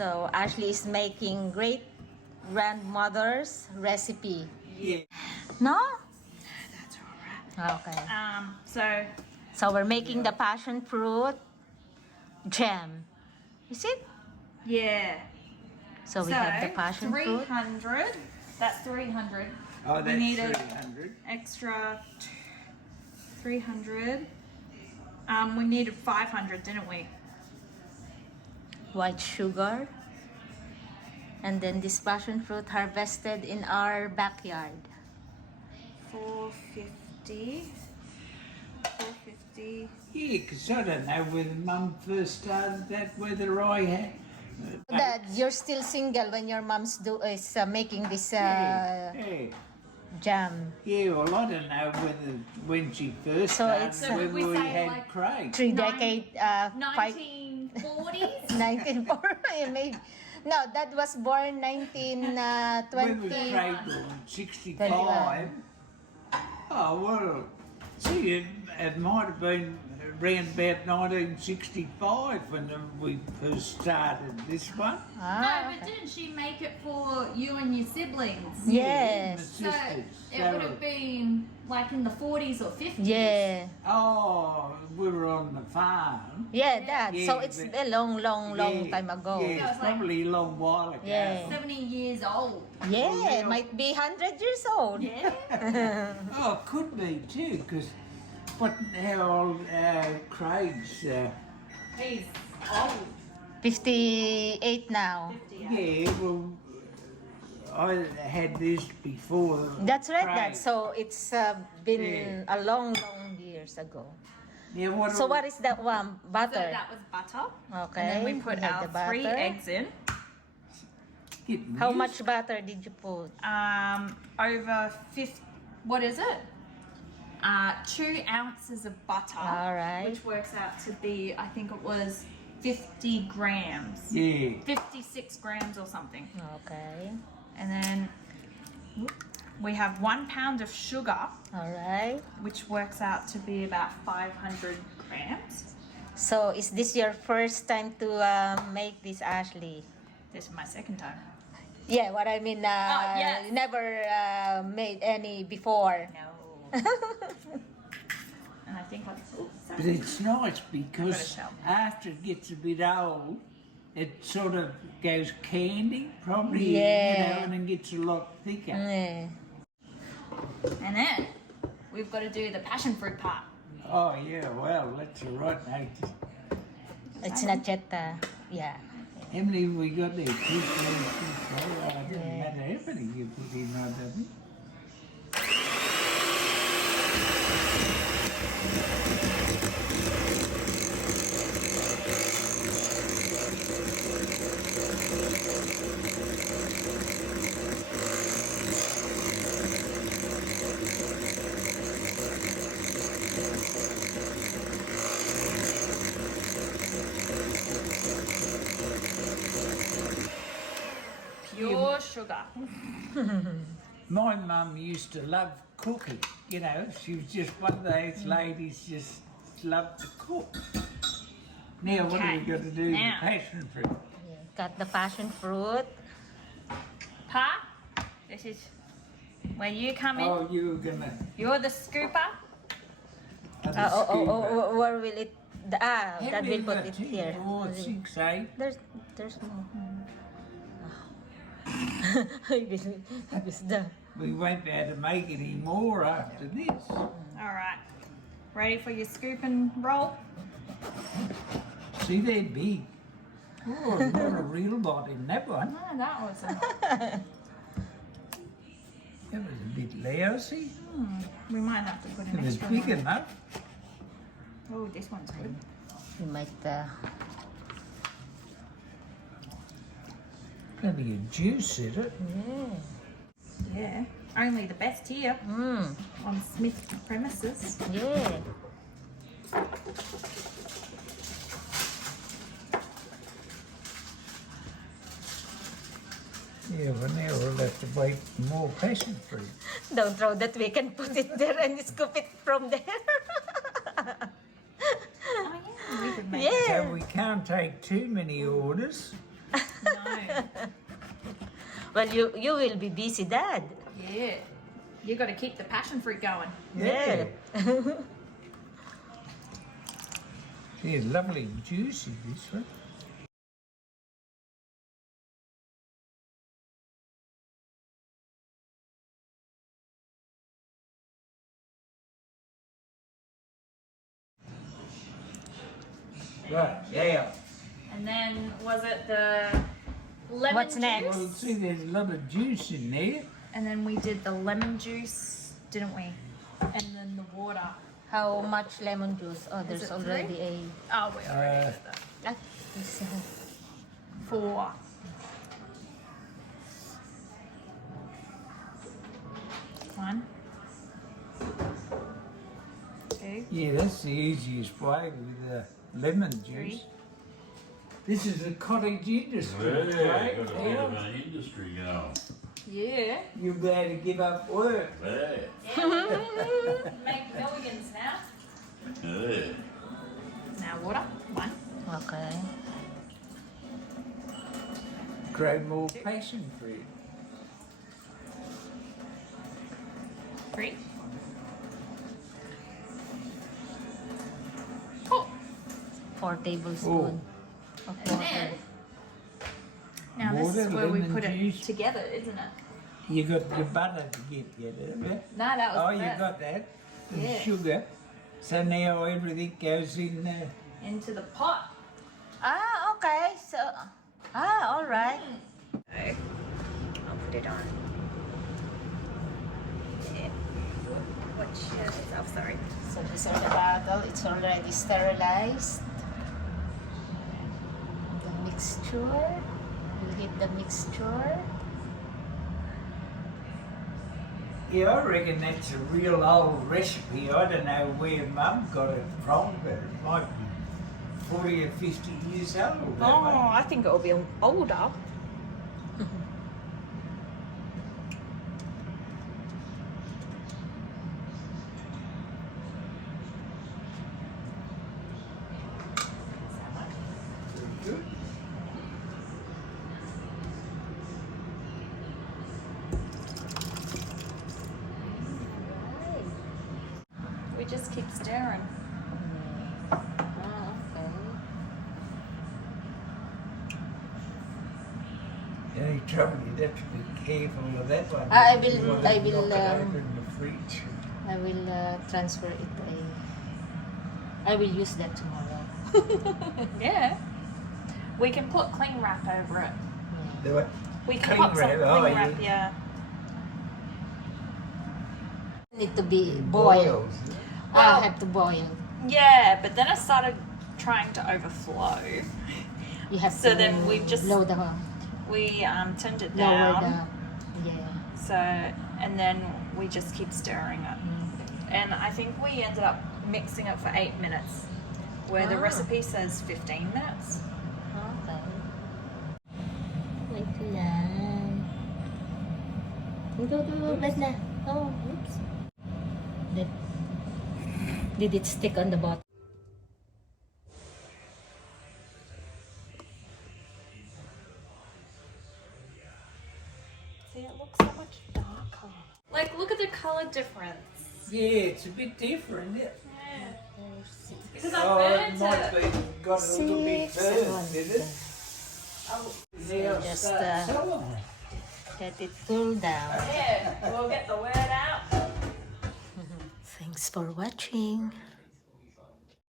So Ashley is making great grandmother's recipe. Yeah. No? That's alright. Okay. So we're making the passion fruit jam. Is it? yeah. So we have the passion fruit. 300. That's 300. Oh, We that's needed 300. extra 300. We needed 500, didn't we? White sugar. And then this passion fruit harvested in our backyard. 450. 450. Yeah, because I don't know whether Mum first started that, whether I had. Dad, you're still single when your mom's making this Yeah. jam. Yeah, well, I don't know whether when she first So started, it's, whether we we say had like Craig. 3 decade, 1940s? 1940, maybe. No, that was born When was 1920. Craig born? 65. Oh, well, see, it might have been around about 1965 when we first started this one. No, Ah, but didn't she make it for you and your siblings? My yes. So sisters. it would have been like in the 40s or 50s. Yeah. Oh, we were on the farm. Yeah, that. Yeah, So it's but- a long Yeah, time ago. Yeah, So it's it's like- probably a long while ago. Yeah. 70 years old. Yeah, might be 100 years old. Yeah. Oh, it could be too, because how old Craig's? He's old. 58 now. 58. Yeah, well, I had this before. That's right, Craig. Dad. So it's been Yeah. a long years ago. Yeah, So what is that one? So Butter. that was butter. Okay. And then we put had our the 3 butter. eggs in. Getting How used- much butter did you put? Over 50, what is it? 2 ounces of butter. All right. Which works out to be, I think it was 50 grams. Yeah. 56 grams or something. Okay. And then we have 1 pound of sugar, All right. which works out to be about 500 grams. So is this your first time to make this, Ashley? This is my second time. Yeah, what I mean, yes. you never made any before. No. And I think But sorry. it's nice because shell. after it gets a bit old, it sort of goes candy, probably, Yeah. you know, and then gets a lot thicker. Yeah. And then we've got to do the passion fruit part. Oh, yeah, well, that's all right, mate. It's not yet, yeah. How many have we got there? 2, 3, 4, 5. It doesn't matter how many you put in, I don't think. Pure sugar. My mum used to love cooking, you know. She was just one of those ladies just loved to cook. Now, what have we got to do? Now. The passion fruit. Yeah. Got the passion fruit. Pa, this is where you come in. Oh, you were going to... You're the scooper. Where will it? That will put it here. 4, 6, 8. There's more. I guess the. We won't be able to make any more after this. All right. Ready for your scoop and roll? See, they're big. Oh, not a real lot in that one. No, that wasn't. That was a bit lousy. We might have to put an It was extra big one. enough. Oh, this one's good. You might. Plenty of juice in it. Yeah. Yeah. Only the best here on Smith premises. Yeah. Yeah, well now we'll have to wait for more passion fruit. Don't throw that. We can put it there and scoop it from there. Oh yeah. We could make Yeah. So we can't take too many orders. No. Well, you will be busy, Dad. Yeah. You got to keep the passion fruit going. Yeah. Yeah, lovely and juicy, this one. Right, yeah. And then was it the lemon What's juice? next? Well, see, there's a lot of juice in there. And then we did the lemon juice, didn't we? And then the water. How much lemon juice? Oh, Is there's it already Oh, we already did that. a. This, 4. One. 2. Yeah, that's the easiest way with the lemon juice. 3. This is a cottage industry. Yeah, right? got a bit of an industry going. Yeah. You'll be able to give up work. Yeah. Make millions now. Yeah. Now water. 1. okay. Grow more passion fruit. 3. 4. 4 tablespoons of And water. then, now this Water, is where we lemon put juice. it together, isn't it? You got your butter to get together, haven't you? No, that was Oh, the you best. got that? And Yeah. sugar. So now everything goes in there. Into the pot. Ah, okay. So, all right. Okay. I'll put it on. Yeah. Watch yourself, sorry. So this is the bottle. It's already sterilized. The mixture. You heat the mixture. Yeah, I reckon that's a real old recipe. I don't know where Mum got it from, but it might be 40 or 50 years old. That Oh, one. I think it will be older. Good. We just keep stirring. Ah, okay. The only trouble, you'd have to be careful of that one. I You will- wanna I will, knock it over in the fridge. I will transfer it. I will use that tomorrow. Yeah. We can put cling wrap over it. Do it. We can Cling put some wrap, cling oh, wrap, yeah. Need to be boiled. Well- Have to boil. Yeah, but then it started trying to overflow. You have So to then we just- lower the We turned it lower down. the yeah. So, and then we just keep stirring it. And I think we ended up mixing it for 8 minutes, where the Ah. recipe says 15 minutes. Okay. Wait lang. Go, ba't na? Oh, oops. Did it stick on the bottom? See, it looks so much darker. Like, look at the color difference. Yeah, it's a bit different. Yeah. Yeah. Because Oh, I it burnt might it. be got a little bit 6, burned, did it? Oh, Now just, start selling it. Let it cool down. yeah, we'll get the word out. Thanks for watching.